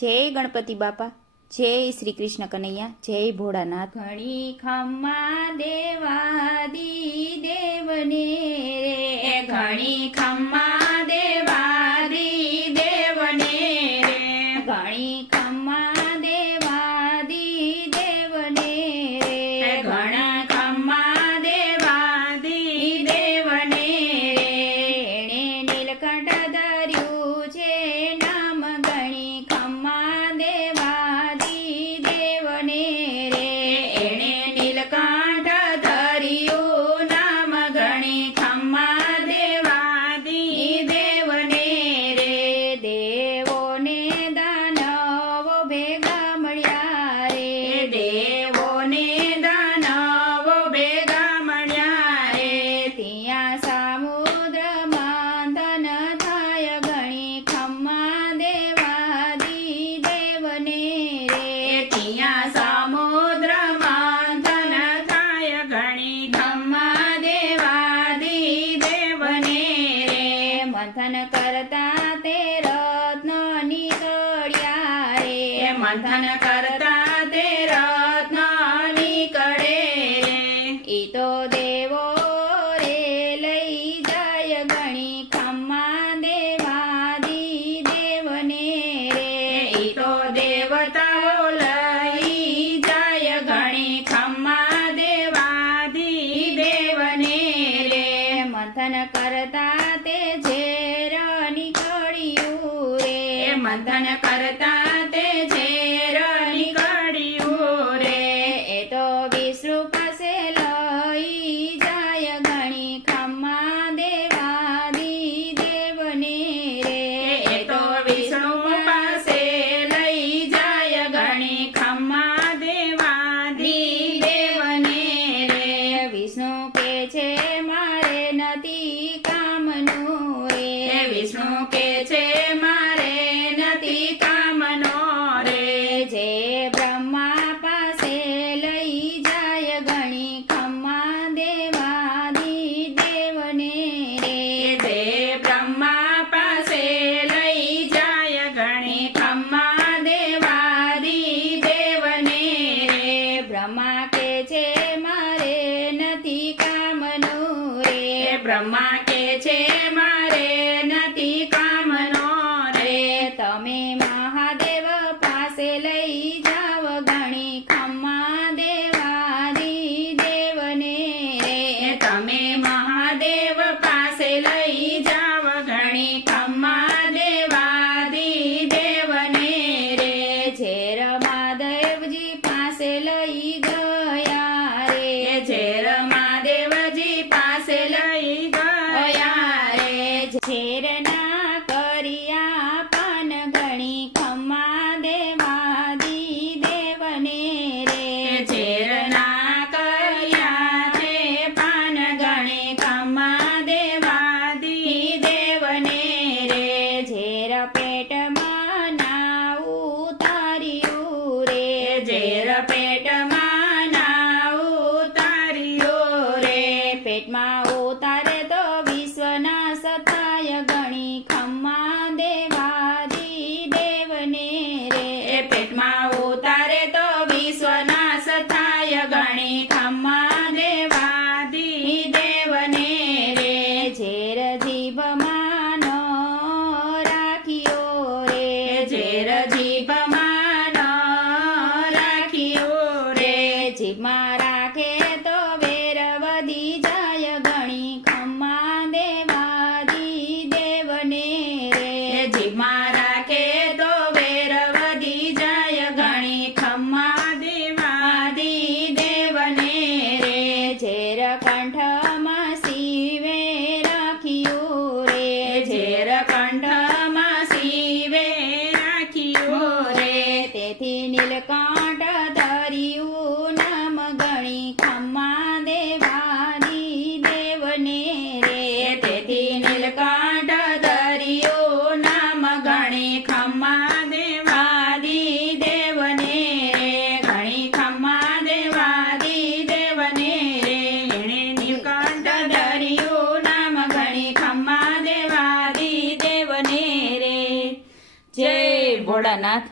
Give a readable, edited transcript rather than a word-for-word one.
જય ગણપતિ બાપા, જય શ્રી કૃષ્ણ કનૈયા, જય ભોળાનાથ। ઘણી ખમ્મા દેવાદી દેવને રે, ઘણી ખમ્મા દેવાદી દેવને રે, ઘણી ખમ્મા દેવાદી દેવને રે, ઘણા ખમ્મા દેવાદી દેવને રે। એણે નીલકંઠ ધર્યું છે નામ, ઘણી ખમ્મા દેવાદી દેવને રે। એણે નીલકંઠ ધર્યું નામ, ઘણી ખમ્મા દેવાદી દેવને રે। દેવોને દાનવો ભેગા મળ્યા રે, દેવોને દાનવો ભેગા મળ્યા રે। ત્યાં સમુદ્ર મંથન થાય, ઘણી ખમ્મા દેવાદી દેવને રે। ત્યાં સમુદ્ર મંથન થાય, ઘણી ખમ્મા દેવાદી દેવને રે। મંથન કરતા તે રત્ન નીકળ્યા રે, મંથન કરતા તે રત્ન નીકળે રે। ઈ તો દેવો રે લઈ જાય, ઘણી ખમ્મા દેવાદી દેવને રે। ઈ તો દેવતાઓ લઈ જાય, ઘણી ખમ્મા દેવાદી દેવને રે। મંથન કરતા તે ઝેર નીકળ્યું રે, મંથન કરતા તે ઝેર નીકળ્યું રે। એ તો વિષ્ણુ પાસે લઈ જાય, ઘણી ખમ્મા દેવાદી દેવને રે। એ તો વિષ્ણુ પાસે લઈ જાય, ઘણી ખમ્મા દેવાદી દેવને રે। વિષ્ણુ કે છે મારે નથી કામનું રે, વિષ્ણુ કે છે મારે નથી કામનો રે। જે બ્રહ્મા પાસે લઈ જાય, ઘણી ખમ્મા દેવાદી દેવને રે। જે બ્રહ્મા પાસે લઈ જાય, ઘણી ખમ્મા દેવાદી દેવને રે। બ્રહ્મા કે છે મારે નથી કામનું રે, બ્રહ્મા કે છે મારે નથી કામનો રે। તમે મહાદેવ પાસે લઈ જાવ, ઘણી ખમ્મા દેવાદી દેવને રે। તમે મહાદેવ પાસે લઈ જાવ, ઘણી ખમ્મા દેવાદી દેવને રે। ઝેર મહાદેવજી પાસે લઈ ગયા રે, ઝેર મહાદેવજી પાસે લઈ ગયા રે। ઝેરના કર્યા પાન, ઘણી ખમ્મા દેવાદી દેવને રે। ઝેરના કર્યા છે પાન, ઘણી ખમ્મા દેવાદી દેવને રે। ઝેર પેટમાં ના ઉતાર્યું રે, ઝેર પેટમાં ના ઉતાર્યું રે। પેટમાં ઉતારે તો વિશ્વનાશ થાય, ઘણી ખમ્મા દેવાદી દેવને રે। પેટમાં ઉતારે તો વિશ્વનાશ થાય, ઘણી ખમ્મા દેવાદી દેવને રે। ઝેર જીભમાં ન રાખ્યો રે, ઝેર જીભમાં ન રાખ્યો રે। જીભમાં રાખે તો વેર વધી જાય, ઘણી ખમ્મા દેવાદી દેવને રે। જીભમાં રાખે તો વેર વધી જાય, ઘણી ખમ્મા દેવાદી દેવને રે। ઝેર કંઠમાં શિવે રાખ્યું રે, ઝેર કંઠમાં શિવે રાખ્યું રે। તેથી નીલકંઠ ધર્યું નામ, ઘણી ખમ્મા દેવાદી દેવને રે। તેથી નીલકંઠ ધર્યું નામ, ઘણી ખમ્મા દેવાદી દેવને રે। ઘણી ખમ્મા દેવાદી દેવને રે। એણે નીલકંઠ ધર્યું નામ, ઘણી ખમ્મા દેવાદી દેવને રે। જય ભોળાનાથ।